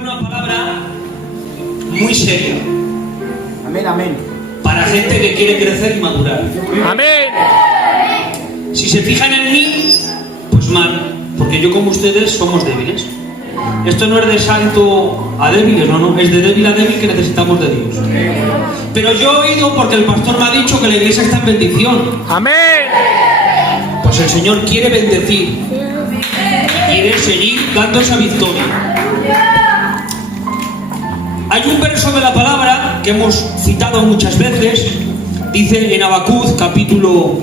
una palabra muy seria. Amén, amén. Para gente que quiere crecer y madurar. Amén. Si se fijan en mí, pues mal, porque yo como ustedes somos débiles. Esto no es de santo a débiles, no, es de débil a débil que necesitamos de Dios. Pero yo he oído porque el pastor me ha dicho que la iglesia está en bendición. Amén. Pues el Señor quiere bendecir, quiere seguir dando esa victoria. Hay un verso de la palabra que hemos citado muchas veces, dice en Habacuc capítulo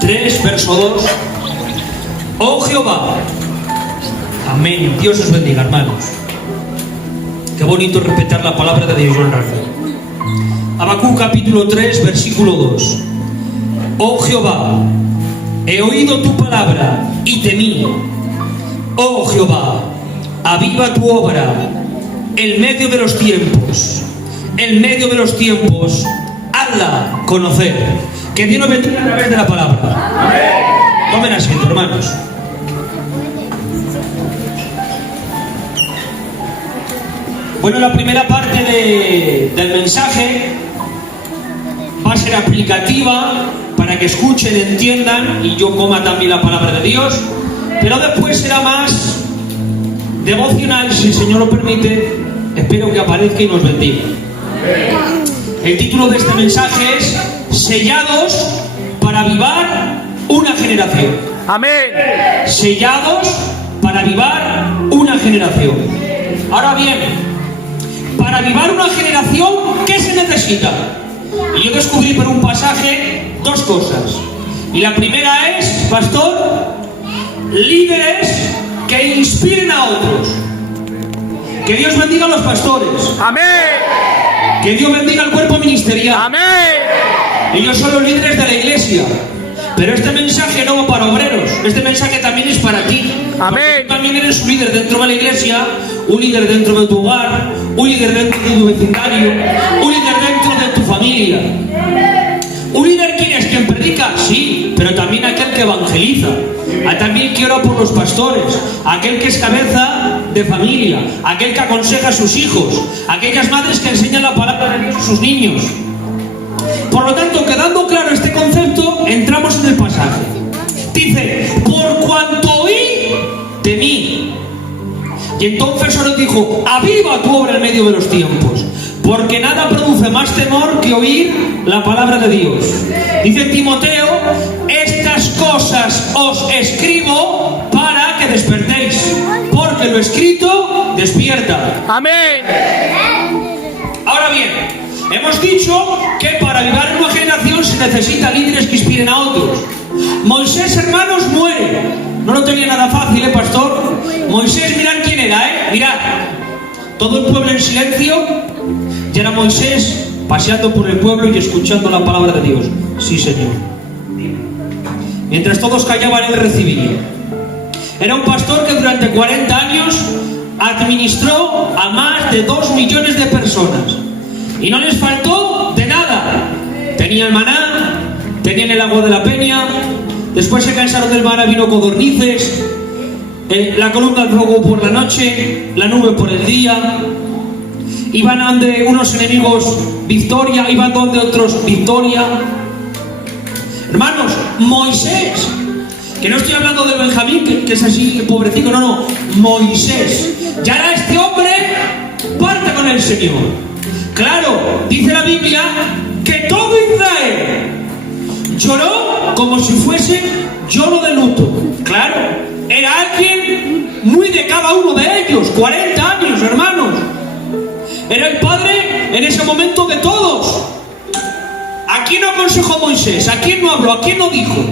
3, verso 2: Oh Jehová, amén, Dios os bendiga, hermanos. Qué bonito respetar la palabra de Dios, Habacuc capítulo 3, versículo 2: Oh Jehová, he oído tu palabra y temí. Oh Jehová, aviva tu obra en medio de los tiempos. En medio de los tiempos, hazla conocer. Que Dios nos bendiga a través de la palabra. Amén. Tomen asiento, hermanos. Bueno, la primera parte del mensaje va a ser aplicativa para que escuchen, entiendan y yo coma también la palabra de Dios, pero después será más devocional, si el Señor lo permite. Espero que aparezca y nos bendiga. El título de este mensaje es Sellados para avivar una generación. Amén. Sellados para avivar una generación. Ahora bien, para avivar una generación, ¿qué se necesita? Y yo descubrí por un pasaje dos cosas. Y la primera es, pastor, líderes que inspiren a otros. Que Dios bendiga a los pastores. Amén. Que Dios bendiga al cuerpo ministerial. Amén. Ellos son los líderes de la iglesia. Pero este mensaje no va para obreros. Este mensaje también es para ti. Amén. Tú también eres un líder dentro de la iglesia, un líder dentro de tu hogar, un líder dentro de tu vecindario, un líder dentro de tu familia. ¿Un líder quién es? ¿Quien predica? Sí, pero también aquel que evangeliza. También que ora por los pastores, aquel que es cabeza de familia, aquel que aconseja a sus hijos, aquellas madres que enseñan la palabra de Dios a sus niños. Por lo tanto, quedando claro este concepto, entramos en el pasaje. Dice, por cuanto oí, temí. Y entonces ahora dijo, aviva tu obra en medio de los tiempos. Porque nada produce más temor que oír la palabra de Dios. Dice Timoteo, estas cosas os escribo para que despertéis. Porque lo escrito despierta. Amén. Ahora bien, hemos dicho que para avivar una generación se necesita líderes que inspiren a otros. Moisés, hermanos, muere. No lo tenía nada fácil, pastor. Moisés, mirad quién era, mirad. Todo el pueblo en silencio. Y era Moisés paseando por el pueblo y escuchando la palabra de Dios. Sí, Señor. Mientras todos callaban, él recibía. Era un pastor que durante 40 años administró a más de 2 millones de personas. Y no les faltó de nada. Tenían maná, tenían el agua de la peña. Después se cansaron del maná, vino codornices. La columna de fuego por la noche, la nube por el día. Iban ante unos enemigos victoria, iban donde otros victoria. Hermanos, Moisés, que no estoy hablando de Benjamín, que es así, pobrecito, no, Moisés. Ya era este hombre parte con el Señor. Claro, dice la Biblia que todo Israel lloró como si fuese lloro de luto. Claro, era alguien muy de cada uno de ellos, 40 años, hermanos. Era el padre en ese momento de todos. ¿A quién no aconsejó Moisés? ¿A quién no habló? ¿A quién no dijo?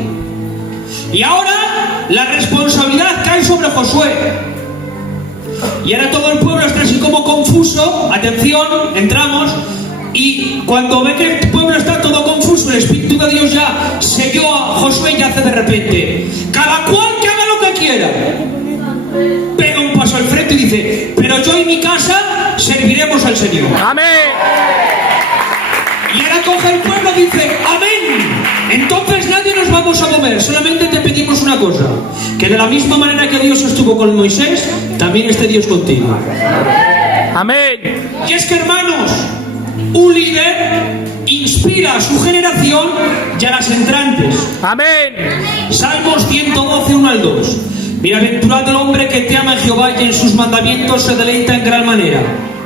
Y ahora la responsabilidad cae sobre Josué. Y ahora todo el pueblo está así como confuso. Atención, entramos. Y cuando ve que el pueblo está todo confuso, el Espíritu de Dios ya selló a Josué y hace de repente: cada cual que haga lo que quiera. Pega un paso al frente y dice: pero yo y mi casa serviremos al Señor. Amén. Y ahora coge el pueblo y dice: amén. Entonces nadie nos vamos a mover. Solamente te pedimos una cosa: que de la misma manera que Dios estuvo con Moisés, también esté Dios contigo. Amén. Y es que, hermanos, un líder inspira a su generación y a las entrantes. Amén. Salmos 112, 1 al 2. Bienaventurado el hombre que te ama Jehová y en sus mandamientos se deleita en gran manera.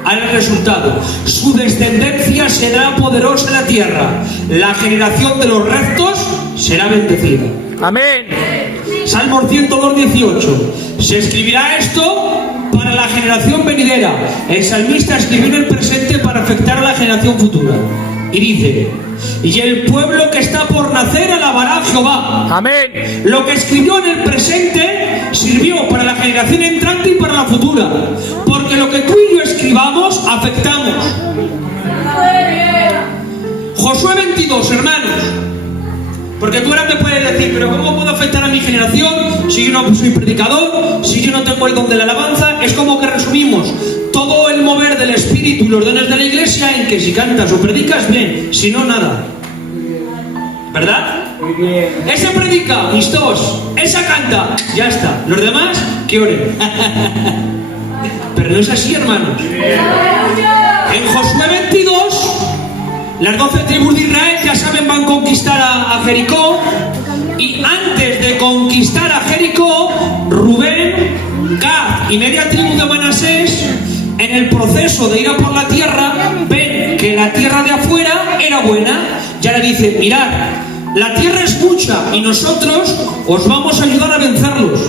Al resultado, su descendencia será poderosa en la tierra. La generación de los rectos será bendecida. Amén. Salmos 102, 18. Se escribirá esto para la generación venidera. El salmista escribió en el presente para afectar a la generación futura. Y dice: y el pueblo que está por nacer alabará a Jehová. Amén. Lo que escribió en el presente sirvió para la generación entrante y para la futura. Porque lo que tú y yo escribamos, afectamos. Josué 22, hermanos. Porque tú ahora me puedes decir, pero ¿cómo puedo afectar a mi generación si yo no soy predicador, si yo no tengo el don de la alabanza? Es como que resumimos todo el mover del espíritu y los dones de la iglesia en que si cantas o predicas, bien, si no, nada. ¿Verdad? Muy bien. Ese predica, listos, esa canta, ya está. Los demás, que oren. Pero no es así, hermanos. En Josué 22, las 12 tribus de Israel, ya saben, van a conquistar a Jericó. Y antes de conquistar a Jericó, Rubén, Gad y media tribu de Manasés, en el proceso de ir a por la tierra, ven que la tierra de afuera era buena. Ya le dicen: mirad, la tierra es mucha y nosotros os vamos a ayudar a vencerlos.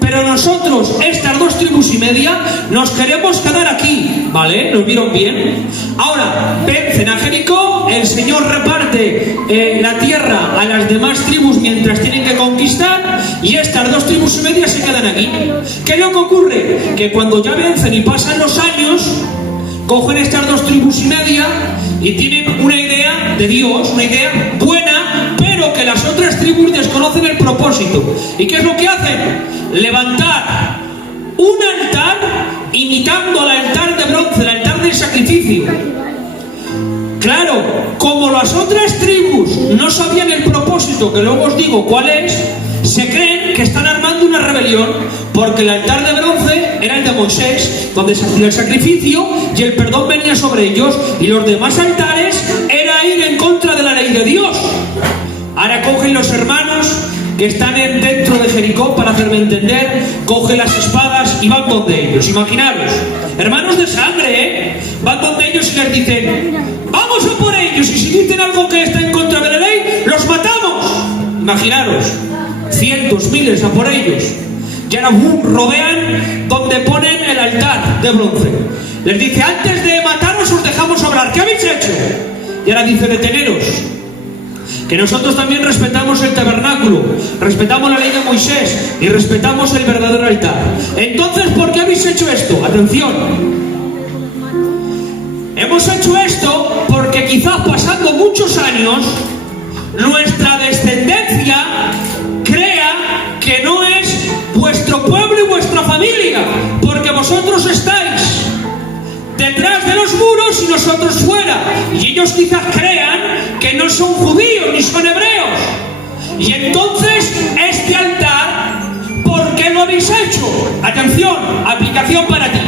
Pero nosotros, estas 2 tribus y media, nos queremos quedar aquí, ¿vale? ¿Nos vieron bien? Ahora, vencen a Jericó, el Señor reparte la tierra a las demás tribus mientras tienen que conquistar, y estas 2 tribus y media se quedan aquí. ¿Qué es lo que ocurre? Que cuando ya vencen y pasan los años, cogen estas 2 tribus y media y tienen una idea de Dios, una idea buena, pero que las otras tribus desconocen el propósito. ¿Y qué es lo que hacen? Levantar un altar imitando al altar de bronce, el altar del sacrificio. Claro, como las otras tribus no sabían el propósito, que luego os digo cuál es, se creen que están armando una rebelión, porque el altar de bronce era el de Moisés, donde se hacía el sacrificio y el perdón venía sobre ellos, y los demás altares era ir en contra de la ley de Dios. Ahora cogen los hermanos que están dentro de Jericó, para hacerme entender, cogen las espadas y van donde ellos. Imaginaros, hermanos de sangre, van donde ellos y les dicen: vamos a por ellos, y si dicen algo que está en contra de la ley, los matamos. Imaginaros, cientos, miles a por ellos. Y ahora rodean donde ponen el altar de bronce. Les dice: antes de mataros os dejamos hablar, ¿qué habéis hecho? Y ahora dice: deteneros, que nosotros también respetamos el tabernáculo, respetamos la ley de Moisés y respetamos el verdadero altar. Entonces, ¿por qué habéis hecho esto? Atención. Hemos hecho esto porque quizás pasando muchos años, nuestra descendencia crea que no es vuestro pueblo y vuestra familia, porque vosotros estáis detrás de los muros y nosotros fuera, y ellos quizás crean que no son judíos ni son hebreos. Y entonces este altar, ¿por qué lo habéis hecho? Atención, aplicación para ti.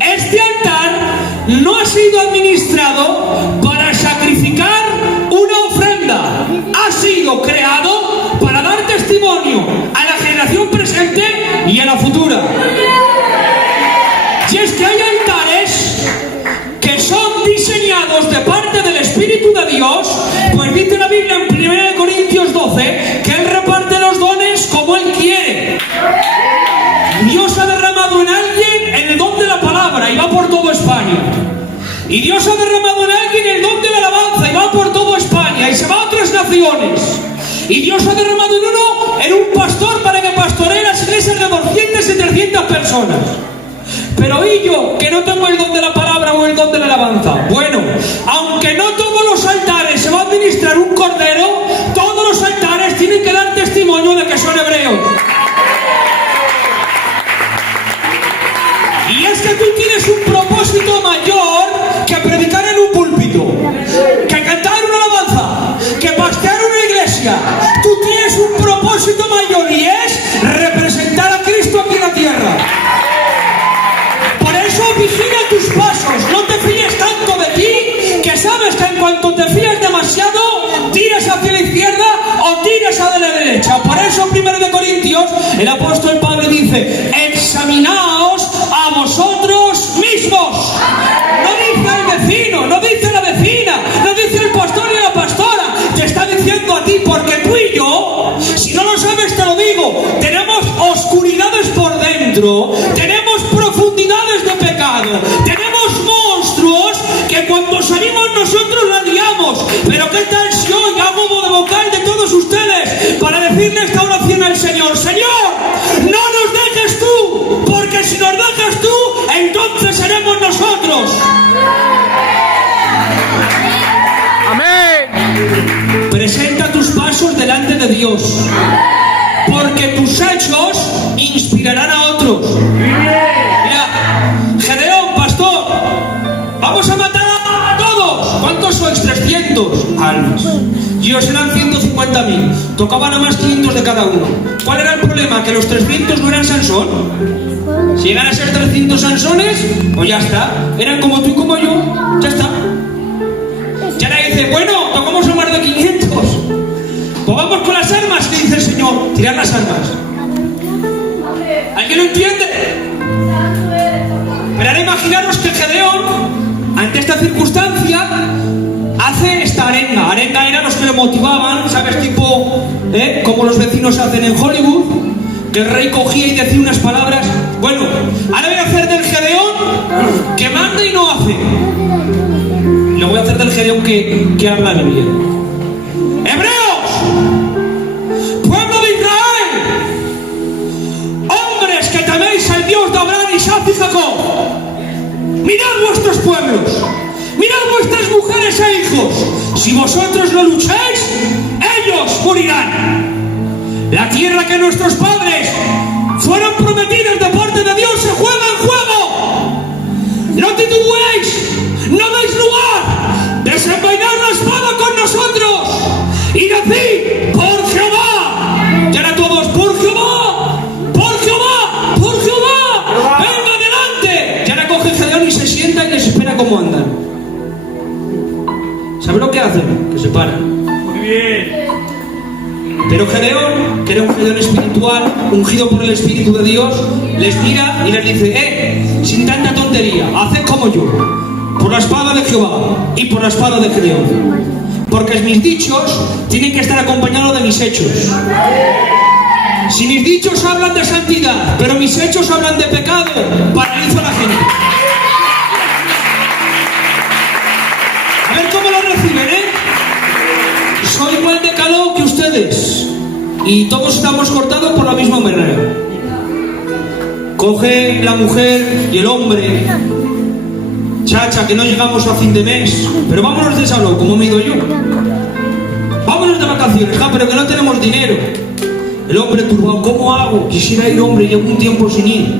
Este altar no ha sido administrado para sacrificar una ofrenda, ha sido creado para dar testimonio a la generación presente y a la futura. Y es que hay altares que son diseñados de parte del Espíritu de Dios, pues dice la Biblia en 1 Corintios 12 que Él reparte los dones como Él quiere. Dios ha derramado en alguien el don de la palabra y va por toda España. Y Dios ha derramado en alguien el don de la alabanza y va por toda España y se va a otras naciones. Y Dios ha derramado en uno, en un pastor, para que pastoree las iglesias de 200 y 300 personas. Pero ¿y yo, que no tengo el don de la palabra o el don de la alabanza? Bueno, aunque no todos los altares se va a administrar un cordero, todos los altares tienen que dar testimonio de que son hebreos. Y es que tú tienes un propósito mayor que predicar en un púlpito, que cantar una alabanza, que pastorear una iglesia. Tú tienes un propósito mayor, y es el apóstol Pablo dice, examinaos a vosotros mismos. No dice el vecino, no dice la vecina, no dice el pastor ni la pastora, te está diciendo a ti, porque tú y yo, si no lo sabes te lo digo, tenemos oscuridades por dentro, tenemos profundidades de pecado, tenemos monstruos que cuando salimos nosotros la liamos. Pero qué tal si hoy hago voz de vocal de todos ustedes para decirle esta oración al Señor: Señor, no nos dejes tú, porque si nos dejas tú, entonces seremos nosotros. Amén. Presenta tus pasos delante de Dios, porque tus hechos inspirarán a otros. Mira, Gedeón, pastor, vamos a matar a todos. ¿Cuántos sois? 300 almas. Y ellos eran 150.000. Tocaban a más 500 de cada uno. ¿Cuál era el problema? Que los 300 no eran Sansón. Si llegan a ser 300 Sansones, pues ya está. Eran como tú y como yo. Ya está. Y ahora dice, bueno, tocamos a más de 500. Pues vamos con las armas, que dice el Señor. Tirad las armas. ¿Alguien lo entiende? Pero ahora imaginaros que Gedeón, ante esta circunstancia, hace esta arenga. Arenga eran los que le motivaban, ¿sabes? Tipo, como los vecinos hacen en Hollywood, que el rey cogía y decía unas palabras. Bueno, ahora voy a hacer del Gedeón que manda y no hace. Lo voy a hacer del Gedeón que habla la Biblia. ¡Hebreos! ¡Pueblo de Israel! ¡Hombres que teméis al Dios de Abraham, Isaac y Jacob! ¡Mirad vuestros pueblos! ¡Mirad vuestras mujeres e hijos! Si vosotros no lucháis, ellos morirán. La tierra que nuestros padres fueron prometidas de parte de Dios se juega en juego. No titubeéis, no deis lugar, desenvainad la espada con nosotros y decid, por Jehová. Y ahora todos, por Jehová, por Jehová, por Jehová, venga adelante. Y ahora coge Gedeón y se sienta y les espera cómo andan. ¿Sabe lo que hacen? Que se paran. Muy bien. Pero Gedeón, que era un Gedeón espiritual, ungido por el Espíritu de Dios, les mira y les dice, sin tanta tontería, haced como yo, por la espada de Jehová y por la espada de Gedeón. Porque mis dichos tienen que estar acompañados de mis hechos. Si mis dichos hablan de santidad, pero mis hechos hablan de pecado, paralizo a la gente. A ver cómo lo reciben, Soy igual de calor que ustedes. Y todos estamos cortados por la misma manera. Coge la mujer y el hombre. Chacha, que no llegamos a fin de mes. Pero vámonos de salón, como me he ido yo. Vámonos de vacaciones, pero que no tenemos dinero. El hombre turbado, ¿cómo hago? Quisiera ir, hombre, llevo un tiempo sin ir.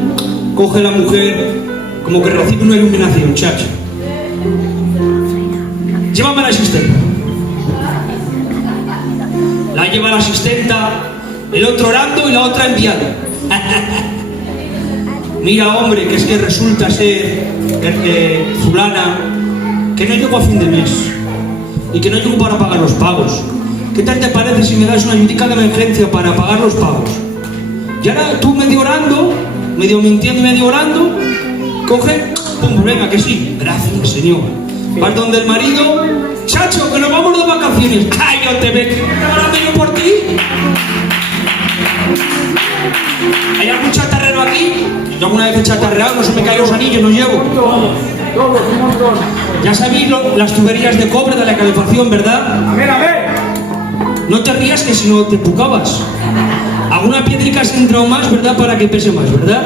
Coge la mujer, como que recibe una iluminación, chacha. Llévame a la asistenta. La lleva la asistenta, el otro orando y la otra enviada. Mira, hombre, que es que resulta ser fulana, que no llego a fin de mes y que no llego para pagar los pagos. ¿Qué tal te parece si me das una ayudica de emergencia para pagar los pagos? Y ahora tú medio orando, medio mintiendo y medio orando, coge, pum, venga, que sí. Gracias, Señor. Vas donde el marido, chacho, que nos vamos de vacaciones. Cállate, ven, ¿qué estoy orando yo por ti? ¿Hay algún chatarrero aquí? Yo alguna vez he chatarreado, no se me caen los anillos, los llevo. Todos, un montón. Ya sabéis las tuberías de cobre de la calefacción, ¿verdad? Amén, amén. No te rías que si no te pucabas. Alguna piedrica se entró más, ¿verdad? Para que pese más, ¿verdad?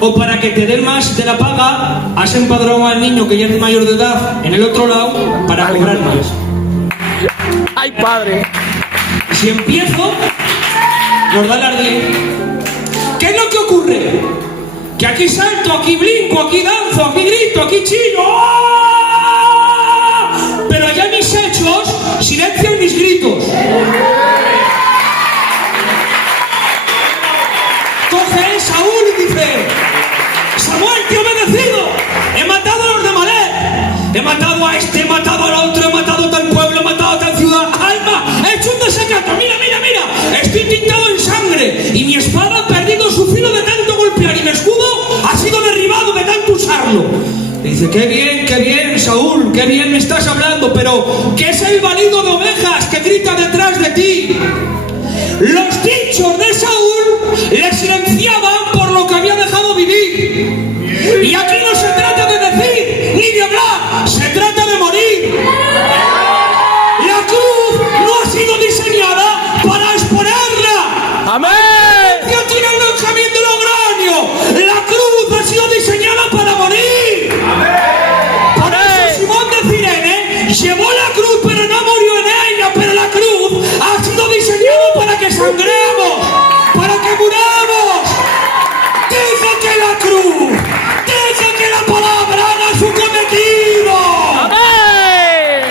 O para que te den más de la paga, has empadronado al niño que ya es mayor de edad en el otro lado para cobrar más. ¡Ay, padre! Si empiezo, nos da el ardid. ¿Qué es lo que ocurre? Que aquí salto, aquí brinco, aquí danzo, aquí grito, aquí chillo. ¡Oh! Pero allá mis hechos silencian mis gritos. Coge Saúl y dice: Samuel, te he obedecido. He matado a los de Malek. He matado a este, he matado al otro. tintado en sangre y mi espada ha perdido su filo de tanto golpear y mi escudo ha sido derribado de tanto usarlo. Le dice, qué bien, Saúl, qué bien me estás hablando, pero ¿qué es el balido de ovejas que grita detrás de ti? Los dichos de Saúl le silenciaban por lo que había dejado vivir. Y aquí no se trata de decir ni de hablar, se trata de morir. La cruz no ha sido diseñada para exponerla. Amén. Yo tiene un Benjamín de Logroño. La cruz ha sido diseñada para morir. Por eso Simón de Cirene llevó la cruz, pero no murió en ella. Pero la cruz ha sido diseñada para que sangremos, para que muramos. Deja que la cruz, deja que la palabra haga su cometido. Amén.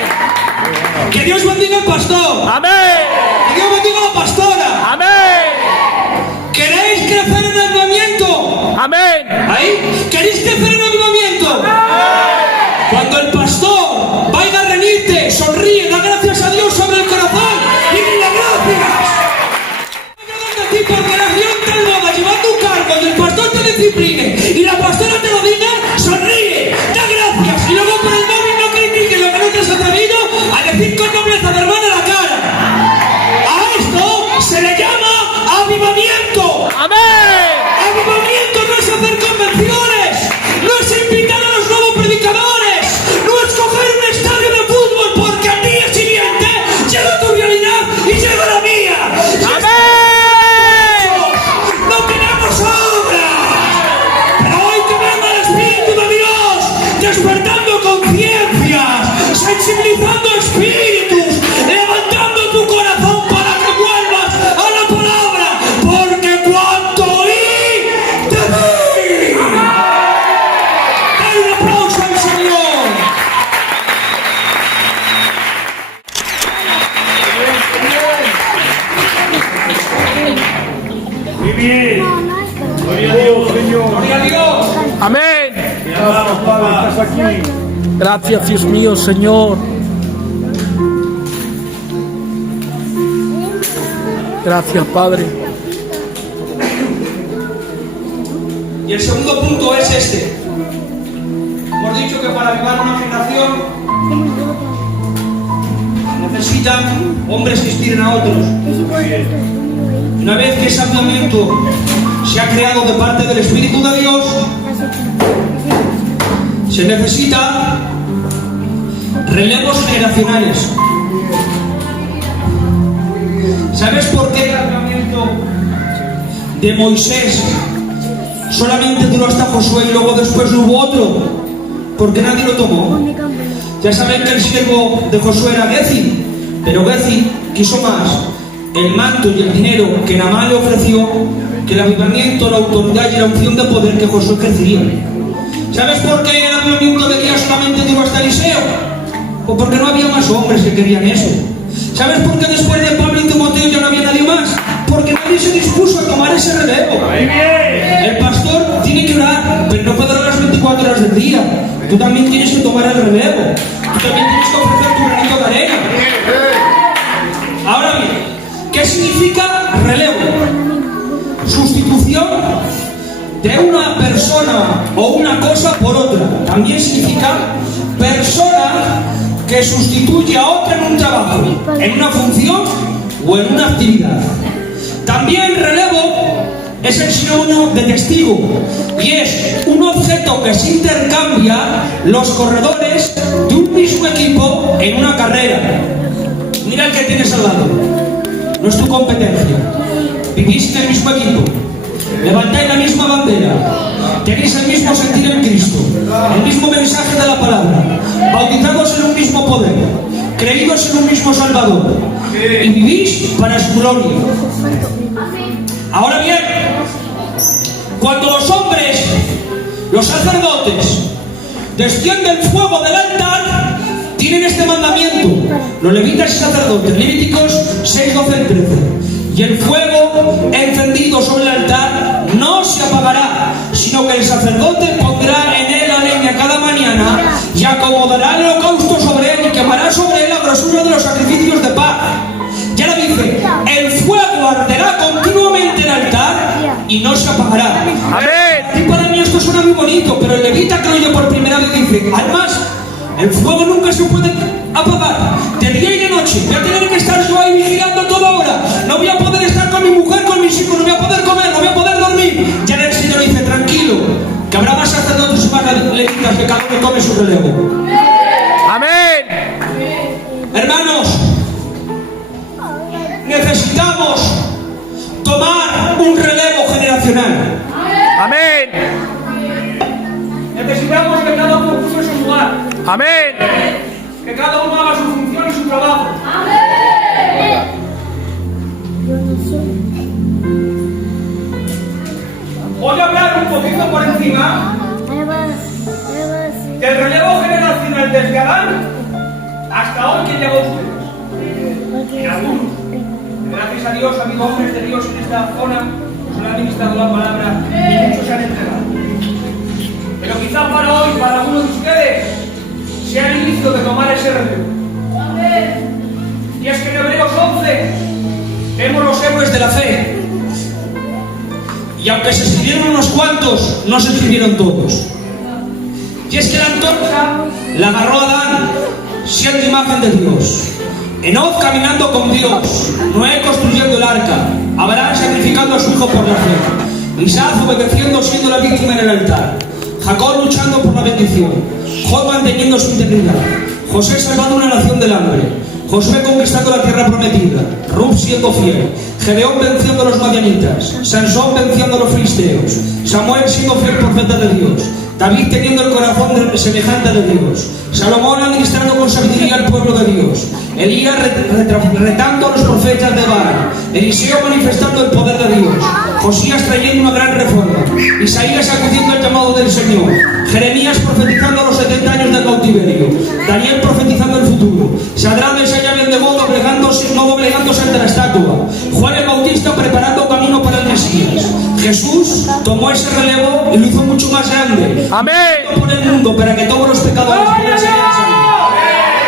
Que Dios bendiga al pastor. Amén. Que Dios bendiga a la pastora. Amén. ¿Queréis crecer en el avivamiento? Amén. ¿Ahí? ¿Queréis crecer en el avivamiento? Cuando el pastor vaya a reñirte, sonríe, da gracias a Dios sobre el corazón y dile gracias. Porque la acción te boda llevando un cargo y el pastor te discipline y la pastora te lo diga, sonríe, da gracias y luego por el móvil no critiques lo que no te has atrevido a decir con nobleza de hermana a la cara. A esto se le llama avivamiento. Amén. Avivamiento no es hacer convenciones, no es invitar a los nuevos predicadores, no es coger un estadio de fútbol porque al día siguiente llega tu realidad y llega la mía. Amén. No tenemos obra, pero hoy que venga el Espíritu de Dios despertando conciencias, sensibilizando espíritus, levantando tu corazón para que vuelvas a la palabra, porque cuanto oí te vi. Dale un aplauso al Señor. Muy bien. Gloria a Dios, Señor. Gloria a Dios. Amén. Gracias, Padre, estás aquí. Gracias, Dios mío, Señor. Gracias, Padre. Y el segundo punto es este. Hemos dicho que para avivar una generación necesitan hombres que inspiren a otros. Una vez que ese avivamiento se ha creado de parte del Espíritu de Dios, se necesita relevos generacionales. ¿Sabes por qué el avivamiento de Moisés solamente duró hasta Josué y luego después no hubo otro? Porque nadie lo tomó. Ya saben que el siervo de Josué era Gezi, pero Gezi quiso más el manto y el dinero que Naamán le ofreció que el avivamiento, la autoridad y la unción de poder que Josué ejercería. ¿Sabes por qué el avivamiento de Elías solamente duró hasta Eliseo? Pues porque no había más hombres que querían eso. ¿Sabes por qué después de Pablo y Timoteo ya no había nadie más? Porque nadie se dispuso a tomar ese relevo. Muy bien. El pastor tiene que orar, pero no puede orar las 24 horas del día. Tú también tienes que tomar el relevo. Tú también tienes que ofrecer tu granito de arena. Ahora bien, ¿qué significa relevo? Sustitución de una persona o una cosa por otra. También significa persona que sustituye a otra en un trabajo, en una función o en una actividad. También relevo es el sinónimo de testigo y es un objeto que se intercambia los corredores de un mismo equipo en una carrera. Mira el que tienes al lado, no es tu competencia, vivís en el mismo equipo, levantáis la misma bandera, tenéis el mismo sentir en Cristo, el mismo mensaje de la palabra, bautizados en un mismo poder, creídos en un mismo Salvador y vivís para su gloria. Ahora bien, cuando los hombres, los sacerdotes, descienden fuego del altar, tienen este mandamiento. Los levitas y sacerdotes, Levíticos 6, 12 y 13. Y el fuego encendido sobre el altar no se apagará, sino que el sacerdote pondrá en él la leña cada mañana y acomodará el holocausto sobre él y quemará sobre él la grosura de los sacrificios de paz. Ya lo dice, el fuego arderá continuamente en el altar y no se apagará. Amén. Y para mí esto suena muy bonito, pero el levita que lo oye por primera vez dice, además, el fuego nunca se puede apagar, de día y de noche. Voy a tener que estar yo ahí vigilando toda hora. No voy a poder estar con mi mujer, con mis hijos, no voy a poder comer, no voy a poder dormir. Ya el Señor dice, tranquilo, que habrá más sacerdotes y más levitas que cada uno tome su relevo. Amén. Hermanos, necesitamos tomar un relevo generacional. Amén. Necesitamos que cada uno ocupe su lugar, Amén. que cada uno haga su función y su trabajo. Voy a hablar un poquito por encima del relevo generacional desde Adán hasta hoy que llegó ustedes. En algunos. Gracias a Dios, amigos hombres de Dios en esta zona, nos han administrado la palabra y muchos se han entregado. Pero quizás para hoy, para algunos de ustedes, sea el inicio de tomar ese relevo. Y es que en Hebreos 11 vemos los héroes de la fe. Y aunque se escribieron unos cuantos, no se escribieron todos. Y es que la antorcha la agarró Adán, siendo imagen de Dios. Enoc caminando con Dios, Noé construyendo el arca, Abraham sacrificando a su hijo por la fe, Isaac obedeciendo siendo la víctima en el altar, Jacob luchando por la bendición, Job manteniendo su integridad, José salvando una nación del hambre, Josué conquistando la tierra prometida, Rub siendo fiel, Gedeón venciendo a los madianitas, Sansón venciendo a los filisteos, Samuel siendo fiel profeta de Dios, David teniendo el corazón semejante al de Dios, Salomón administrando con sabiduría al pueblo de Dios, Elías retando a los profetas de Baal, Eliseo manifestando el poder de Dios, Josías trayendo una gran reforma, Isaías acudiendo al llamado del Señor, Jeremías profetizando a los 70 años del cautiverio, Daniel profetizando el futuro, Sadrach, Mesach y Abednego no doblegándose ante la estatua, Juan el Bautista preparando camino para el Mesías. Jesús tomó ese relevo y lo hizo mucho más grande. Amén. Por el mundo para que todos los pecadores puedan ser salvos.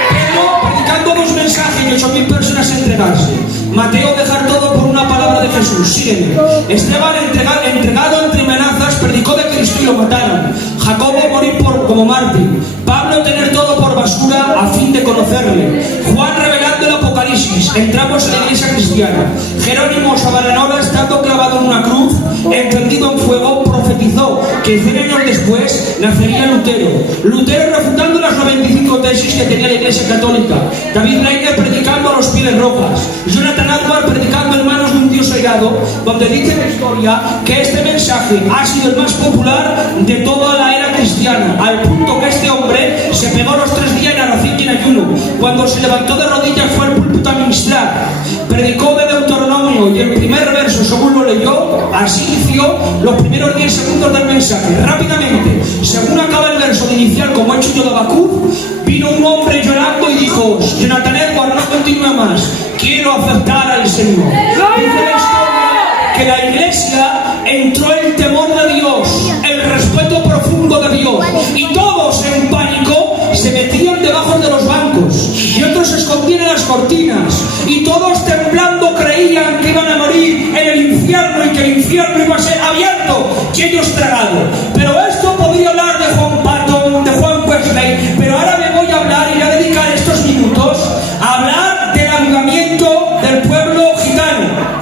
Pedro predicando 2 mensajes y 8.000 personas entregarse. Mateo dejar todo por una palabra de Jesús. Sígueme. Esteban entregado entre amenazas predicó de Cristo y lo mataron. Jacobo morir como mártir. Pablo tener todo por basura a fin de conocerle. Juan revelando el Apocalipsis. Entramos en la iglesia cristiana. Jerónimo Savonarola estando clavado en una cruz, encendido en fuego, profetizó que 100 años después nacería Lutero. Lutero refutando las 95 tesis que tenía la iglesia católica. David Reiner predicando a los pieles rojas. Jonathan Edwards predicando en manos de un Dios airado, donde dice la historia que este mensaje ha sido el más popular de toda la era cristiana, al punto que este hombre se pegó los 3 días en oración y en ayuno. Cuando se levantó de rodillas fue al púlpito a ministrar. Predicó de Deuteronomio y el primer verso, según lo leyó, así inició los primeros 10 segundos del mensaje. Rápidamente, según acaba el verso de inicial, como he hecho yo de Habacuc, vino un hombre llorando y dijo: Jonathan Edwards, no continúa más, quiero aceptar al Señor. Dice la historia que la iglesia entró el temor de Dios, el respeto profundo de Dios, y todos en pánico se metían debajo de los bancos y otros se escondían en las cortinas, y todos temblando creían que iban a morir en el infierno y que el infierno iba a ser abierto y ellos tragados. Pero esto podría hablar de Juan Patton, de Juan Wesley, pero ahora me voy a hablar y voy a dedicar estos minutos a hablar del avivamiento del pueblo gitano.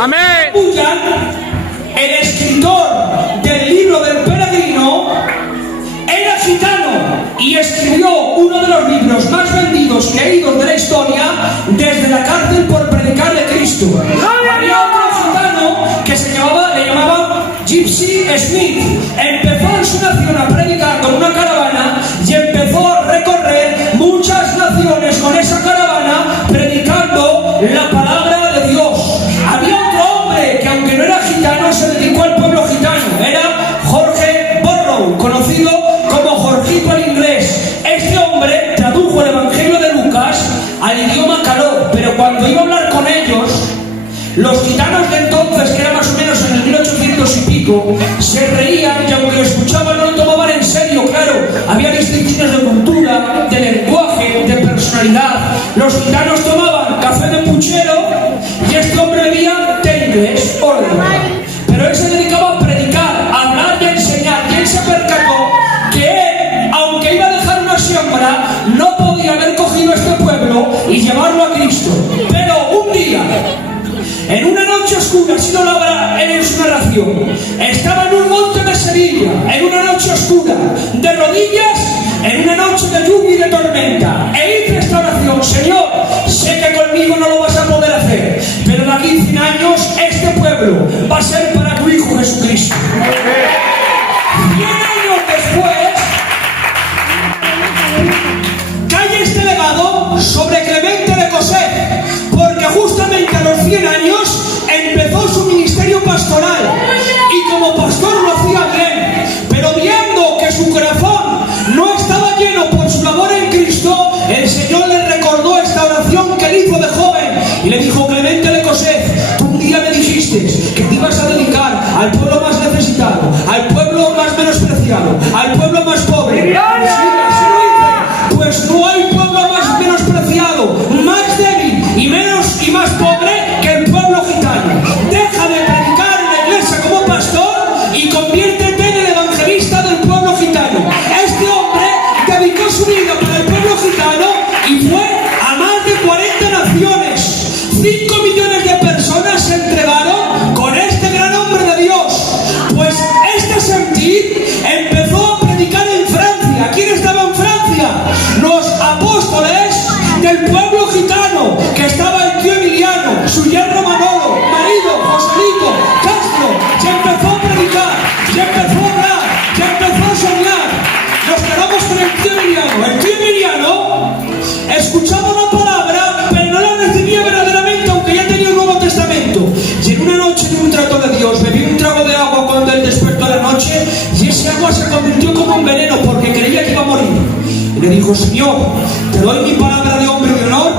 Amén. Bullan, el escritor del libro del Peregrino, era gitano y escribió uno de los libros más vendidos y leídos de la historia desde la cárcel por predicar de Cristo. Había otro gitano que le llamaban Gypsy Smith. Empezó en su nación a predicar con una caravana y empezó a recorrer muchas naciones con esa caravana predicando la palabra de Dios. Había otro hombre que, aunque no era gitano, se dedicó al pueblo gitano. Era George Borrow, conocido como Jorgito al inglés. Este hombre tradujo el Evangelio de Lucas al idioma caló, pero cuando iba a hablar con ellos, los gitanos de entonces, que era más o menos en el 1800 y pico, se reían y aunque lo escuchaban no lo tomaban en serio. Claro, había distinciones de cultura, de lenguaje, de personalidad. Los gitanos tomaban café de puchero y este hombre podía haber cogido a este pueblo y llevarlo a Cristo. Pero un día, en una noche oscura, así lo labra en su narración, estaba en un monte de Sevilla, en una noche oscura, de rodillas, en una noche de lluvia y de tormenta, e hice esta oración: Señor, sé que conmigo no lo vas a poder hacer, pero de aquí 100 años este pueblo va a ser para tu Hijo Jesucristo. 100 años después, cae este legado sobre Clemente de Cossé, porque justamente a los 100 años empezó su ministerio pastoral, y como pastor lo hacía bien, pero viendo que su corazón no estaba lleno por su labor en Cristo, el Señor le recordó esta oración que él hizo de joven y le dijo: Clemente de Cossé, tú un día me dijiste que te ibas a dedicar al pueblo más necesitado, al pueblo más menospreciado, al pueblo más pobre. Sí, así lo hice. Pues no hay pueblo más menospreciado, más débil y más pobre que el pueblo gitano. Deja de predicar en la iglesia como pastor y conviértete en el evangelista del pueblo gitano. Este hombre dedicó su vida para el pueblo gitano y fue a más de 40 naciones. 5 millones de personas se entregaron con este gran hombre de Dios. Pues este sentir empezó a predicar en Francia. ¿Quién estaba en Francia? Los apóstoles del pueblo gitano, que estaba el tío Emiliano, su yerno Manolo, marido, Joselito, Castro. Ya empezó a predicar, ya empezó a hablar, ya empezó a soñar. Nos quedamos con el tío Emiliano. El tío Emiliano escuchaba la palabra, pero no la recibía verdaderamente, aunque ya tenía un Nuevo Testamento. Y en una noche de un trato de Dios, bebió un trago de agua cuando él despertó a la noche, y ese agua se convirtió como un veneno porque creía que iba a morir. Y le dijo: Señor, te doy mi palabra de hombre de honor,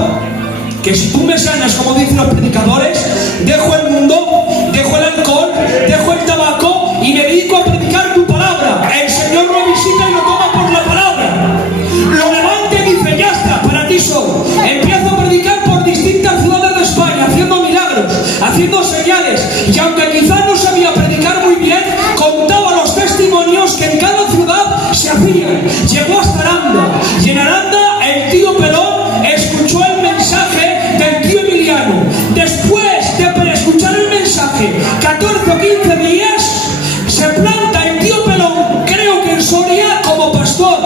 que si tú me sanas, como dicen los predicadores, dejo el mundo, dejo el alcohol, dejo el tabaco y me dedico a predicar tu palabra. El Señor lo visita y lo toma por la palabra. Lo levanta y dice: ya está, para ti solo. Empiezo a predicar por distintas ciudades de España, haciendo milagros, haciendo señales. Y aunque quizás no sabía predicar muy bien, contaba los testimonios que en cada ciudad se hacían. Llegó hasta Aranda. Y en Aranda el tío Perón escuchó el mensaje del tío Emiliano. Después de escuchar el mensaje, 14 o 15 días, se planta el tío Perón, creo que en Soria, como pastor.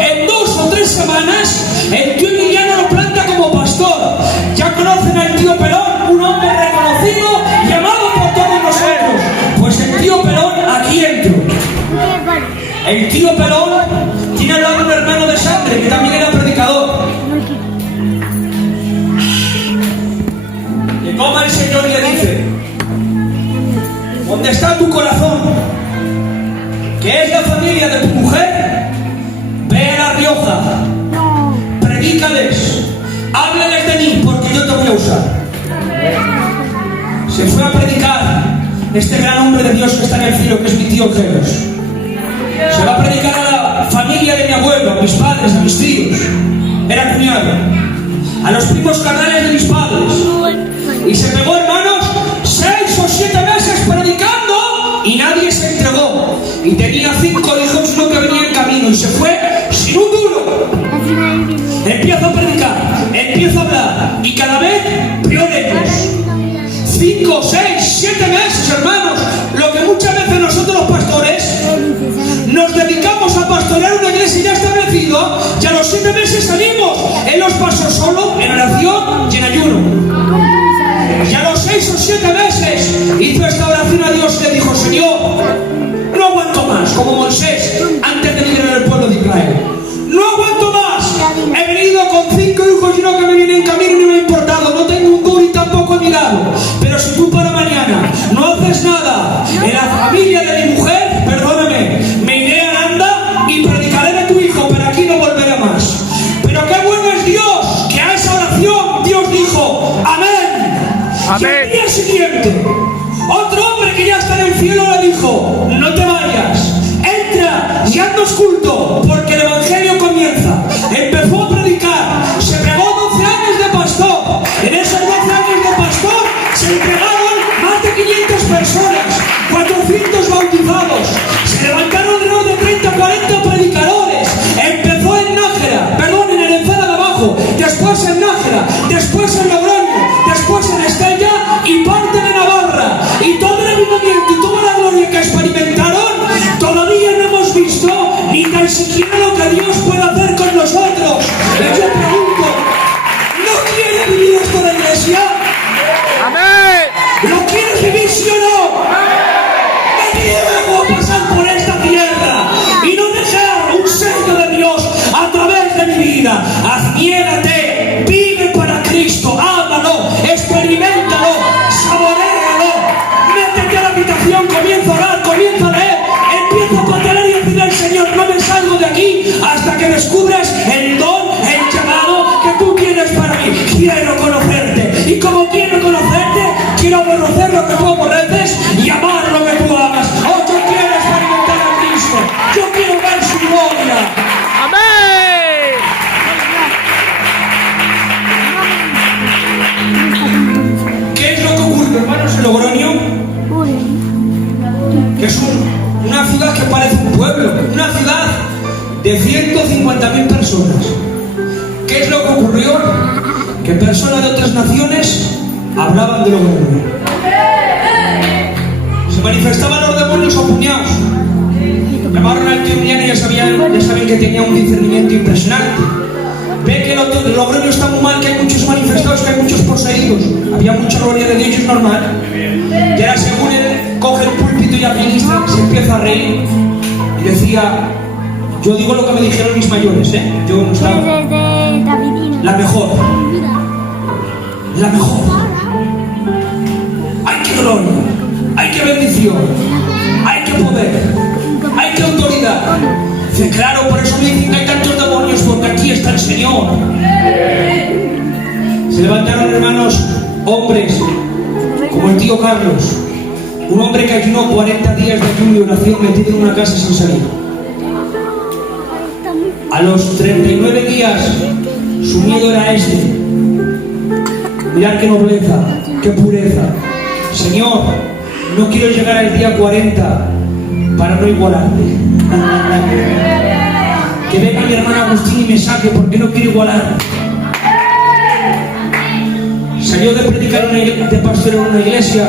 En 2 o 3 semanas, el tío Emiliano lo planta como pastor. Ya conocen al tío Perón, un hombre reconocido y amado por todos nosotros. Pues el tío Perón, aquí entro. El tío Perón tiene al lado un hermano de sangre que también era predicador. Le toma el Señor y le dice: ¿dónde está tu corazón? Que es la familia de tu mujer. Ve a La Rioja, predícales, háblales de mí, porque yo te voy a usar. Se fue a predicar este gran hombre de Dios que está en el cielo, que es mi tío Geros. Se va a predicar a la familia de mi abuelo, a mis padres, a mis tíos. Era cuñado. A los primos carnales de mis padres. Y se pegó, hermanos, 6 o 7 meses predicando y nadie se entregó. Y tenía 5 hijos, uno que venía en camino, y se fue sin un duro. Empieza a predicar, empieza a hablar, y cada vez peores. 5, 6, 7 meses, hermanos. Lo que muchas veces nosotros los pastores nos dedicamos a pastorear una iglesia ya establecida, y a los 7 meses salimos. Él los pasó solo, en oración y en ayuno. Y a los 6 o 7 meses hizo esta oración a Dios y le dijo: Señor, no aguanto más, como Moisés antes de liberar al pueblo de Israel. No aguanto más. He venido con 5 hijos y uno que me viene en camino y no me ha importado. No tengo un duro y tampoco he mirado. Pero si tú para mañana no haces nada en la familia de mi mujer, perdóname, me iré a Aranda y predicaré de tu hijo, pero aquí no volveré más. Pero qué bueno es Dios, que a esa oración Dios dijo: amén. Amén. Y al día siguiente, otro hombre que ya está en el cielo le dijo: no te vayas, entra y haznos culto, porque el evangelio comienza. Empezó a predicar, se pegó 12 años de pastor. En esos 12 años de pastor se entregaron más de 500 personas, 400 bautizados, se levantaron alrededor de 30 o 40 predicadores. Empezó en Nájera, perdón, en el ni tan siquiera lo que Dios puede hacer con nosotros. Y yo pregunto, ¿no quieres vivir esto en la iglesia? Amén. ¿Lo quieres vivir, sí o no? Me niego a pasar por esta tierra y no dejar un sello de Dios a través de mi vida. Azniégate, vive para Cristo, ámalo, experiméntalo, saboréalo, métete a la habitación, comienza a orar, comienza a leer, empieza a patelar y decirle al Señor, no me salgo de aquí hasta que descubras el don, el llamado que tú tienes para mí. Quiero conocerte, y como quiero conocerte, quiero conocer lo que tú aborreces y amar lo que tú amas. Oh, yo quiero experimentar a Cristo, yo quiero ver su gloria. Amén. ¿Qué es lo que ocurre, hermanos, en Logroño? Que es una ciudad que parece un pueblo, una ciudad de 150.000 personas. ¿Qué es lo que ocurrió? Que personas de otras naciones hablaban de Logroño. Se manifestaban los demonios a puñados. Llamaron al tío Uniano y ya sabían que tenía un discernimiento impresionante. Ve que Logroño está muy mal, que hay muchos manifestados, que hay muchos poseídos. Había mucha gloria de Dios y es normal. Y ahora según él coge el púlpito y administra, se empieza a reír y decía, yo digo lo que me dijeron mis mayores, yo no estaba. La mejor. La mejor. Hay que gloria, hay que bendición, hay que poder, hay que autoridad. Dice, claro, por eso me dicen que hay tantos demonios, porque aquí está el Señor. Se levantaron, hermanos, hombres como el tío Carlos, un hombre que ayunó 40 días de ayuno y oración metido en una casa sin salir. A los 39 días su miedo era este. Mirad qué nobleza, qué pureza. Señor, no quiero llegar al día 40 para no igualarte. Que venga mi hermano Agustín y me saque porque no quiero igualarte. Salió de predicar, de pastor en una iglesia,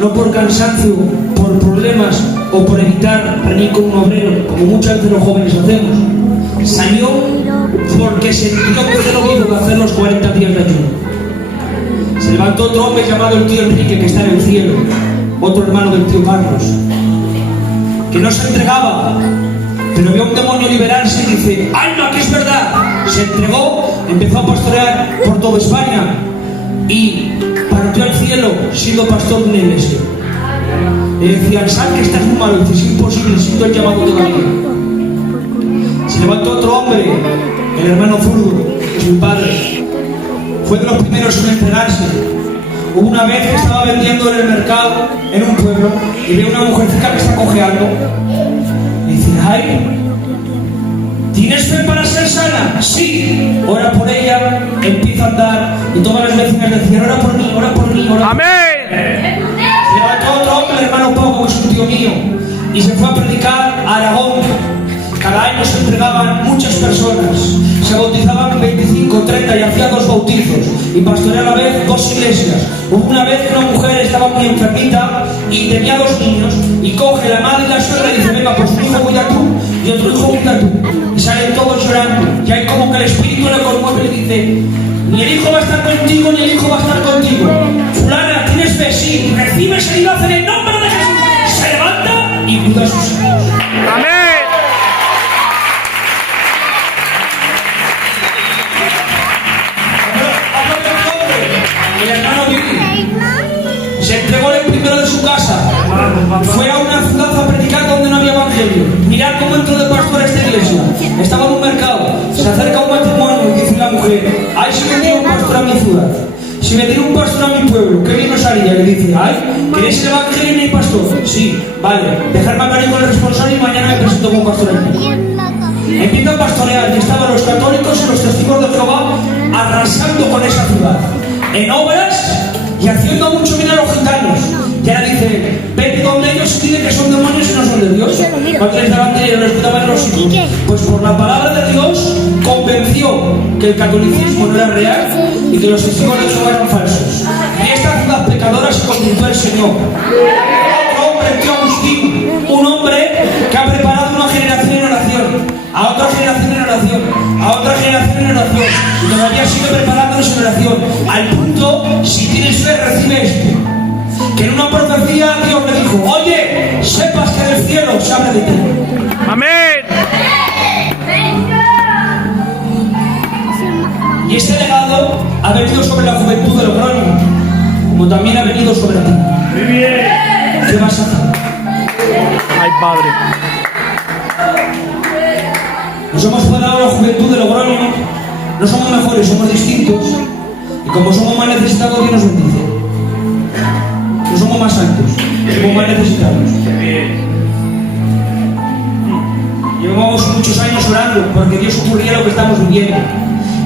no por cansancio, por problemas o por evitar reñir con un obrero, como muchos de los jóvenes hacemos. Salió porque sintió que se lo mismo de hacer los 40 días de ayuno. Se levantó otro hombre llamado el tío Enrique, que está en el cielo, otro hermano del tío Carlos, que no se entregaba, pero vio un demonio liberarse y dice, ¡alma, que es verdad! Se entregó, empezó a pastorear por toda España y partió al cielo siendo pastor de una iglesia. Le decían, sal que estás muy malo, dice, es imposible, siento el llamado todavía. Se levantó otro hombre, el hermano Zurdo, que es mi padre. Fue de los primeros en entregarse. Hubo una vez que estaba vendiendo en el mercado, en un pueblo, y ve una mujercita que está cojeando. Y dice, ay, ¿tienes fe para ser sana? Sí. Ora por ella, empieza a andar, y todas las vecinas decían, ora por mí, ora por mí, ora por mí. Amén. Se levantó otro hombre, el hermano Pau, que es un tío mío, y se fue a predicar a Aragón. Cada año se entregaban muchas personas, se bautizaban 25, 30 y hacía 2 bautizos y pastoreaba a la vez 2 iglesias. Hubo una vez que una mujer estaba muy enfermita y tenía 2 niños y coge la madre y la suegra y dice, venga, pues un hijo cuida tú y otro hijo cuida tú. Y salen todos llorando y hay como que el espíritu le conmueve y le dice, ni el hijo va a estar contigo ni el hijo va a estar contigo. Fulana, ¿tienes fe? Sí. Recibe sanidad en el nombre de Jesús. Se levanta y cuida a sus hijos. Amén. El hermano Billy se entregó en el primero de su casa, fue a una ciudad a predicar donde no había evangelio. Mirad cómo entró de pastor a esta iglesia. Estaba en un mercado, se acerca un matrimonio y dice la mujer, ay, si me diera un pastor a mi ciudad, si me diera un pastor a mi pueblo, ¿qué bien nos haría? Le dice, ay, ¿queréis el evangelio y no hay pastor? Sí, vale, dejarme hablar con el responsable y mañana me presento como pastor aquí. Empieza a pastorear y estaban los católicos y los testigos de Jehová arrasando con esa ciudad, en obras y haciendo mucho bien a los gitanos. Y ahora dice, vete donde ellos dicen que son demonios y no son de Dios. Cuando les daban dinero, les cuidaban los hijos. Pues por la palabra de Dios convenció que el catolicismo no era real y que los testigos de Jehová eran falsos. Y esta ciudad pecadora se convirtió al Señor. Otro hombre, el tío Agustín, un hombre que ha preparado una generación en oración. oración, a otra generación en oración, y todavía sigue preparándonos en oración, al punto, si tienes fe, recibe esto, que en una profecía Dios le dijo, oye, sepas que del cielo se habla de ti. Amén. Y este legado ha venido sobre la juventud de Logroño, como también ha venido sobre ti. Muy bien. ¿Qué vas a hacer? Ay, Padre. Nos hemos cuadrado la juventud de Logroño, no somos mejores, somos distintos, y como somos más necesitados, Dios nos bendice. No somos más santos, somos más necesitados. Llevamos muchos años orando porque Dios ocurriera lo que estamos viviendo.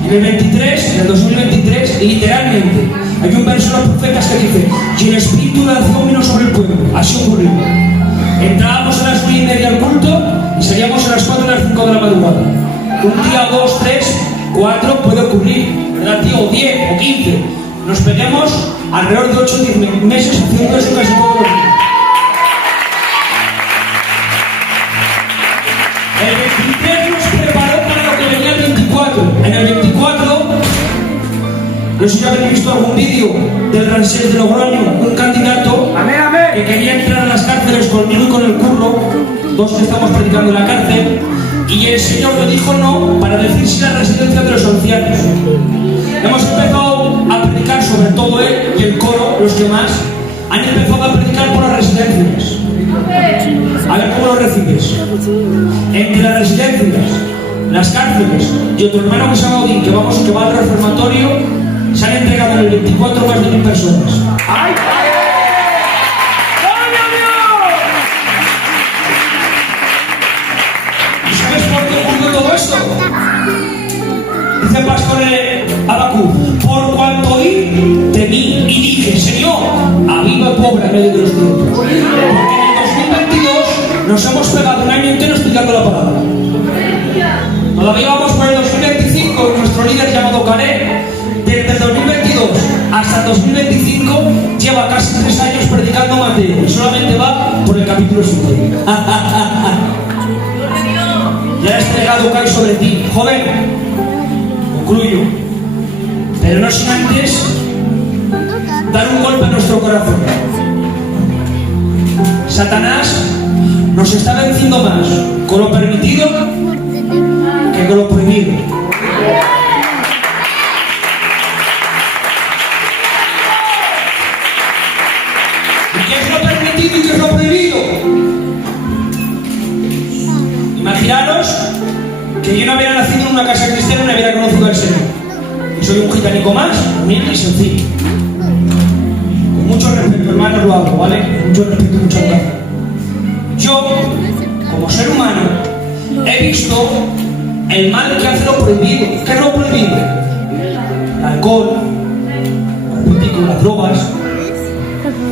Y en el 23, en el 2023, literalmente, hay un verso de los profetas que dice: y el Espíritu de oración vino sobre el pueblo. Así ocurrió. Entrábamos a las 9:30 al culto y salíamos a las 4 y las 5 de la madrugada. Un día, 2, 3, 4 puede ocurrir, ¿verdad, tío? O 10 o 15. Nos peguemos alrededor de 8 o 10 meses haciendo eso casi todos los días. El 23 nos preparó para lo que venía el 24. En el 24, no sé si habéis visto algún vídeo del Ransel de Logroño, un candidato que quería entrar a las cárceles conmigo y con el curro, dos que estamos predicando en la cárcel, y el Señor le dijo no para decir si la residencia de los ancianos. Hemos empezado a predicar sobre todo él y el coro, los que más, han empezado a predicar por las residencias. A ver cómo lo recibes. Entre las residencias, las cárceles y otro hermano que se llama Odín, que va al reformatorio, se han entregado en el 24 más de 1000 personas. ¡Ay! ¿Y sabes por qué ocurrió todo esto? Dice el pastor Abacú: por cuanto oí de mí y dije, Señor, aviva el pobre en medio de los tiempos. Porque en el 2022 nos hemos pegado un año entero estudiando la palabra. Todavía vamos por el 2025, nuestro líder llamado Calé, desde el 2022 hasta el 2025 lleva casi 3 años predicando Mateo y solamente va por el capítulo 7. Ya este legado cae sobre ti, joven. Concluyo, pero no sin antes dar un golpe a nuestro corazón. Satanás nos está venciendo más con lo permitido que con lo prohibido. ¿Y qué es lo permitido y qué es lo prohibido? Imaginaros que yo no hubiera nacido en una casa cristiana y no hubiera conocido al Señor. Y soy un gitanico más, humilde y sencillo. Con mucho respeto, hermanos, lo hago, ¿vale? Con mucho respeto y mucha educación. Yo, como ser humano, he visto el mal que hace lo prohibido. ¿Qué es lo prohibido? El alcohol, las drogas,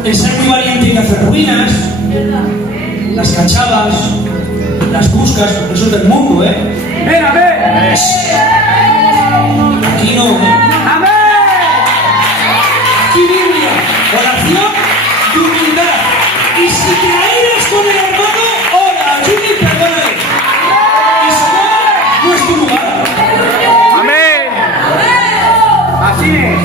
el ser muy valiente y hacer ruinas, las cachadas, las buscas, porque eso es del mundo, ¿eh? ¡Ven, a ver! Aquí no, ¿eh? ¡Amén! Aquí Biblia, oración y humildad. Y si te aires con el hermano, ora, ayuda y perdónale. Y si no, no es tu lugar. ¡Amén! Así es.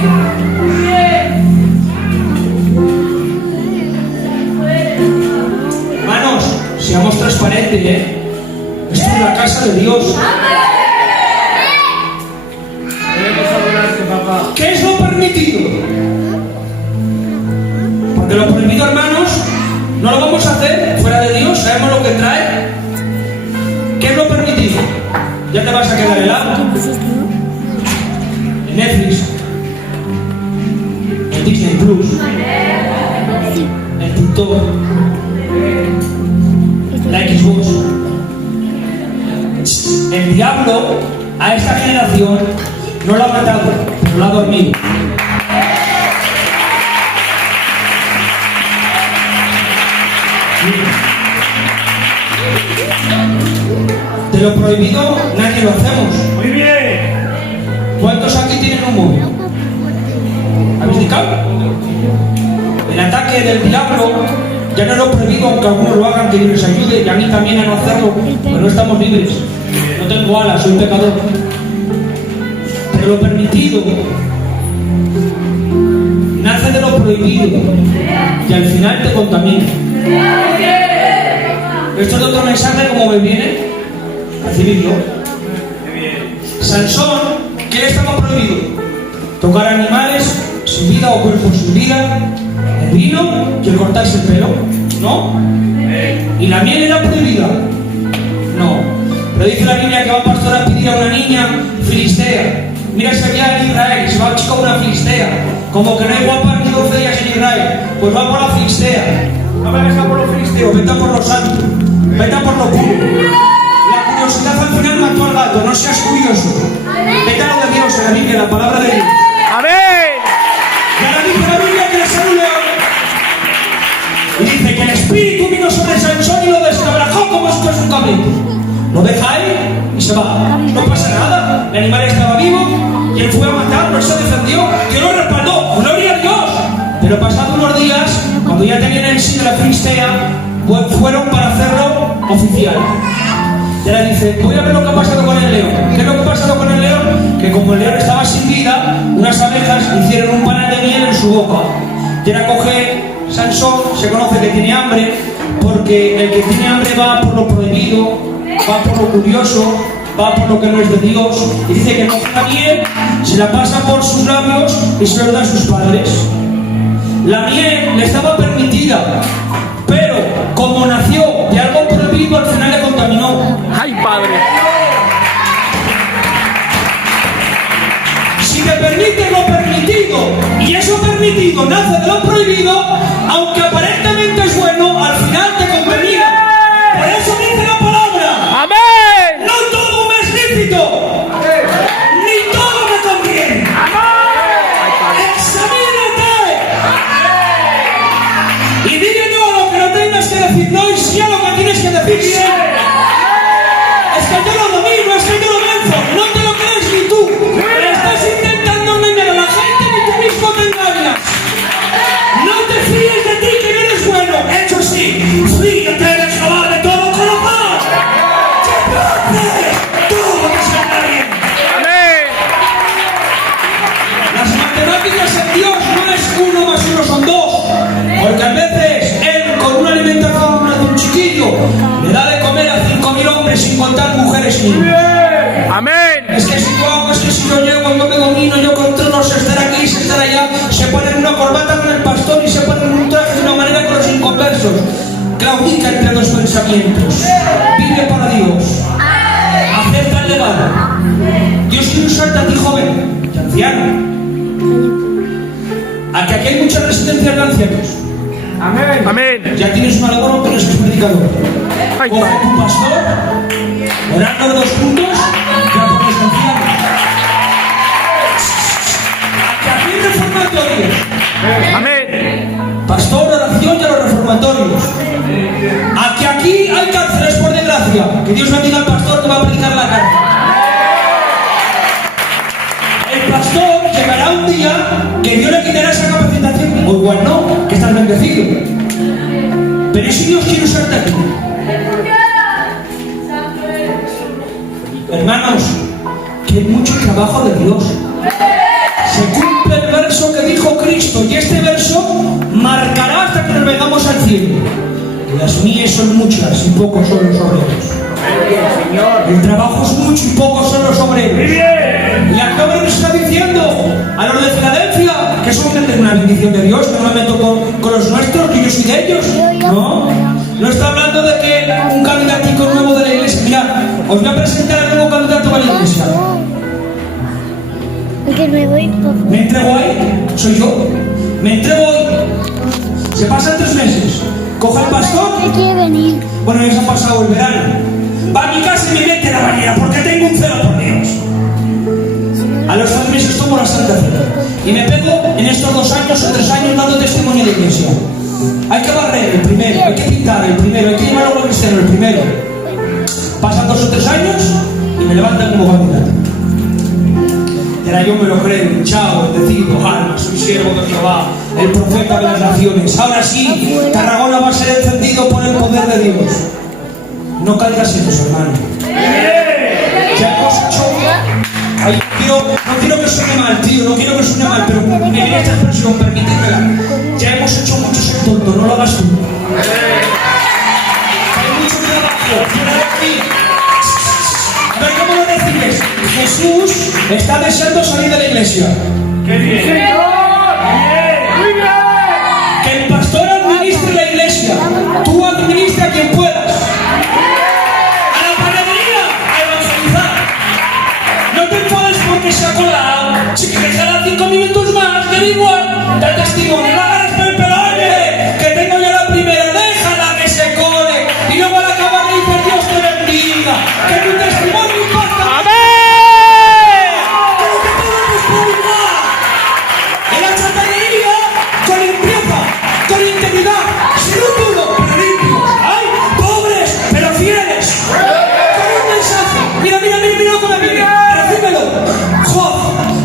Hermanos, seamos transparentes, ¿eh? Esto es la casa de Dios. Queremos adorarte, papá. ¿Qué es lo permitido? Porque lo prohibido, hermanos, no lo vamos a hacer fuera de Dios. Sabemos lo que trae. ¿Qué es lo permitido? Ya te vas a quedar helado. El Netflix, el Disney Plus, el TikTok, la Xbox. El diablo a esta generación no lo ha matado, pero lo ha dormido. De lo prohibido nadie lo hacemos. Muy bien. ¿Cuántos aquí tienen un móvil? ¿Habéis indicado? El ataque del diablo ya no es lo prohibido, aunque algunos lo hagan, que Dios les ayude, y a mí también a no hacerlo, pero no estamos libres. No tengo alas, soy pecador. Pero lo permitido nace de lo prohibido y al final te contamina. Esto es otro mensaje, como me viene, recibirlo. Sansón, ¿qué le estaba prohibido? Tocar animales sin vida o cuerpos sin vida, el vino y el cortarse el pelo, ¿no? ¿Y la miel era prohibida? No. Pero dice la Biblia que va a pastor a pedir a una niña filistea. Mira, se había en Israel, se va a chicar una filistea. Como que no hay guapas ni doncellas en Israel, pues va por la filistea. No me deja por los filisteos, vete a por los santos, vete a por lo puro. La curiosidad al final mató al gato, no seas curioso. Vete a lo de Dios, en la Biblia, la palabra de Dios. Amén. Y ahora dice la Biblia que le salió un león. Y dice que el espíritu vino sobre Sansón y lo desquebrajó como si fuese un cabrito. Lo deja ahí y se va. No pasa nada. El animal estaba vivo y él fue a matarlo, él se defendió. Dios lo respaldó. ¡Gloria a Dios! Pero pasados unos días, cuando ya tenían el sí de la filistea, pues fueron para hacerlo oficial. Y ahora dice, voy a ver lo que ha pasado con el león. ¿Qué es lo que ha pasado con el león? Que como el león estaba sin vida, unas abejas hicieron un panal de miel en su boca. Y ahora coge Sansón, se conoce que tiene hambre, porque el que tiene hambre va por lo prohibido, va por lo curioso, va por lo que no es de Dios. Y dice que coge la miel, se la pasa por sus labios y se lo da a sus padres. La miel le estaba permitida, pero como nació de algo prohibido, al final le contaminó. Ay, Padre. Si te permite lo permitido y eso permitido nace de lo prohibido, aunque aparentemente es bueno, al final te contamina. Por eso dice la palabra. Amén. No todo me es lícito, ni todo me conviene. Examínate y dile no a lo que no tengas que decir no y sí a lo que tienes que decir sí. Es que yo lo domino, es que yo lo venzo. No te lo crees ni tú. Estás intentando engañar a la gente ni tú mismo te engañas. No te fíes de ti que no eres bueno. Eso sí, fíjate de Jehová de todo corazón. Que todo te salga bien. Amén. Las matemáticas en Dios no es 1 más 1 son 2. Porque a veces Él con una alimentación de un chiquillo le da de comer a 5.000 hombres sin contar mujeres y niños. Amén. Es que si yo hago, es que si yo llego, yo me domino, yo controlo, sé estar aquí, sé estar allá, se ponen una corbata con el pastor y se ponen un traje de una manera con los inconversos. Claudica entre los pensamientos. Vive para Dios. Acepta el legado. Dios quiere usarte a ti, joven y anciano. A que aquí hay mucha resistencia de ancianos. Amén. Amén. Ya tienes un labor que no seas predicador. Ay, Coge Padre. tu pastor, orando los juntos, ya pones anciano. A que aquí hay reformatorios. Amén. Pastor, oración y a los reformatorios. A que aquí hay cárceles, por desgracia. Que Dios bendiga al pastor que va a predicar la cárcel. El pastor llegará un día que Dios le quitará esa capacitación. O igual no, que estás bendecido. Pero si Dios quiere usarte aquí. Hermanos, que hay mucho trabajo de Dios. Se cumple el verso que dijo Cristo y este verso marcará hasta que nos vengamos al cielo. Las mías son muchas y pocos son los obreros. El trabajo es mucho y pocos son los obreros. Y acá nos está diciendo a los de Filadelfia que son una bendición de Dios, que no me meto con los nuestros, que yo soy de ellos. No está hablando de que un candidatico nuevo de la iglesia. Mirad, os voy a presentar al nuevo candidato a la iglesia. Porque me voy por... Me entrego ahí, soy yo. Me entrego hoy. Se pasan 3 meses. Coge al pastor. ¿Qué quiere venir? Bueno, ya se ha pasado el verano. Va a mi casa y me mete la bañera porque tengo un celo por Dios. A los 3 meses tomo la Santa Cena. Y me pego en estos 2 años o 3 años dando testimonio de la iglesia. Hay que barrer el primero, hay que pintar el primero, hay que llevar a un cristiano el primero. Pasan 2 o 3 años y me levantan como candidato. Y ahora yo me lo creo, chao, bendecido, alma, soy siervo de Jehová, el profeta de las naciones. Ahora sí, Tarragona va a ser encendido por el poder de Dios. No caigas en eso, hermano. Ay, no quiero que suene mal, tío, no quiero que suene mal, pero me viene esta expresión, permíteme. Ya hemos hecho muchos el tonto, no lo hagas tú. Hay mucho trabajo, fuera de aquí. A ver, ¿cómo lo decides? Jesús está deseando salir de la iglesia. ¡Qué bien! Que el pastor administre la iglesia. Tú administra a quien puedas. A la panadería, a evangelizar. No te enfades porque se ha colado. Si quieres quedar 5 minutos más, que da igual. Da testimonio, no agarres por el pelo. Oye, que tengo yo la primera, déjala que se cole. Y luego al acabar le dice Dios te bendiga. Que tu testimonio impacta. Amén. Pero que podemos publicar. En la chatarrería, con limpieza, con integridad, sin un duro, pero limpio. ¡Ay! Pobres, pero fieles. Con un mensaje. Mira lo que me viene. Recíbelo. Job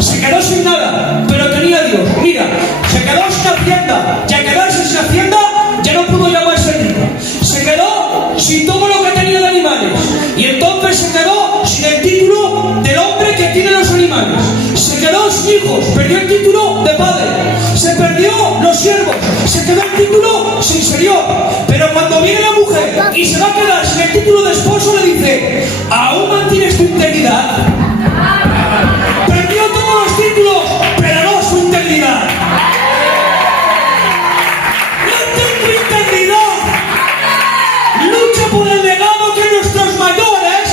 se quedó sin nada, pero tenía a Dios. Mira, se quedó sin hacienda. Y al quedarse sin hacienda, ya no pudo llamarse rico. Se quedó sin todo lo que tenía de animales. Y entonces se quedó sin el título del hombre que tiene los animales. Se quedó sin hijos, perdió el título de padre. Se perdió los siervos, se quedó el título sin señor. Pero cuando viene la mujer y se va a quedar sin el título de esposo, le dice: ¿aún mantienes tu integridad? Perdió todos los títulos, pero no su integridad. ¡Mantén tu integridad! Lucha por el legado que nuestros mayores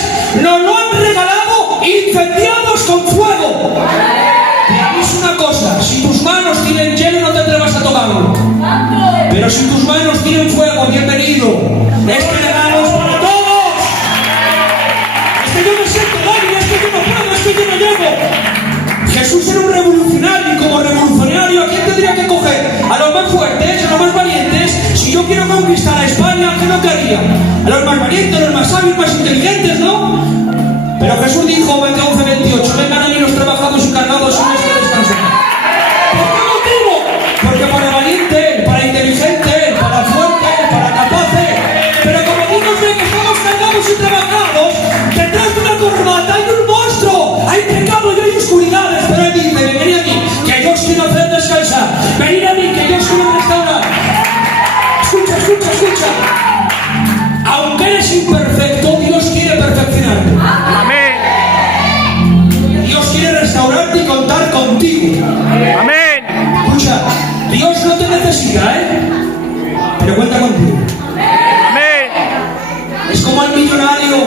nos lo han regalado, incendiados con fuego. Te aviso una cosa: si tus manos tienen hielo, no te atrevas a tocarlo. Pero si tus manos tienen fuego, bienvenido. Este regalo es para todos. Es que yo me siento débil, es que yo no puedo, es que yo no llego. Jesús era un revolucionario, y como revolucionario, ¿a quién tendría que coger? ¿A los más fuertes, a los más valientes? Si yo quiero conquistar a España, ¿qué no quería? A los más valientes, a los más sabios, más inteligentes, ¿no? Pero Jesús dijo, Mateo 11:28, vengan a mí los trabajados y cargados y no se descansen. ¿Por qué motivo? Porque para valiente, para inteligente, para fuerte, para capaces. Pero como Dios ve que estamos cargados y trabajados, detrás de una corbata hay un monstruo, hay pecado y hay oscuridades. Pero Él dice, venid a mí, que yo os quiero hacer descansar. Venid a mí, que yo os quiero restaurar. Escucha, escucha, escucha. Aunque eres imperfecto, Dios quiere perfeccionarte. Amén. Dios quiere restaurarte y contar contigo. Amén. Escucha, Dios no te necesita, pero cuenta contigo. Amén. Es como el millonario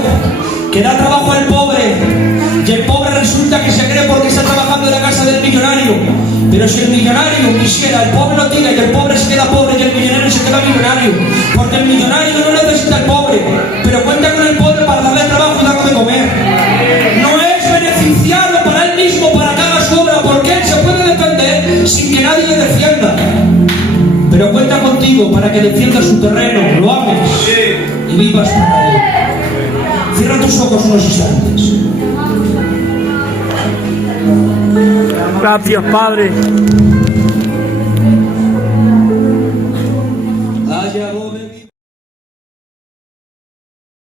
que da trabajo al pobre, y el pobre resulta que se cree porque está trabajando en la casa del millonario. Pero si el millonario quisiera, el pobre lo tira y el pobre se queda pobre y el millonario se queda millonario. Porque el millonario no necesita al pobre, pero cuenta con el pobre para darle trabajo y darle de comer. No es beneficiarlo para él mismo, para que haga su obra, porque él se puede defender sin que nadie le defienda. Pero cuenta contigo para que defiendas su terreno, lo ames y vivas para él. Cierra tus ojos unos instantes. Gracias, Padre.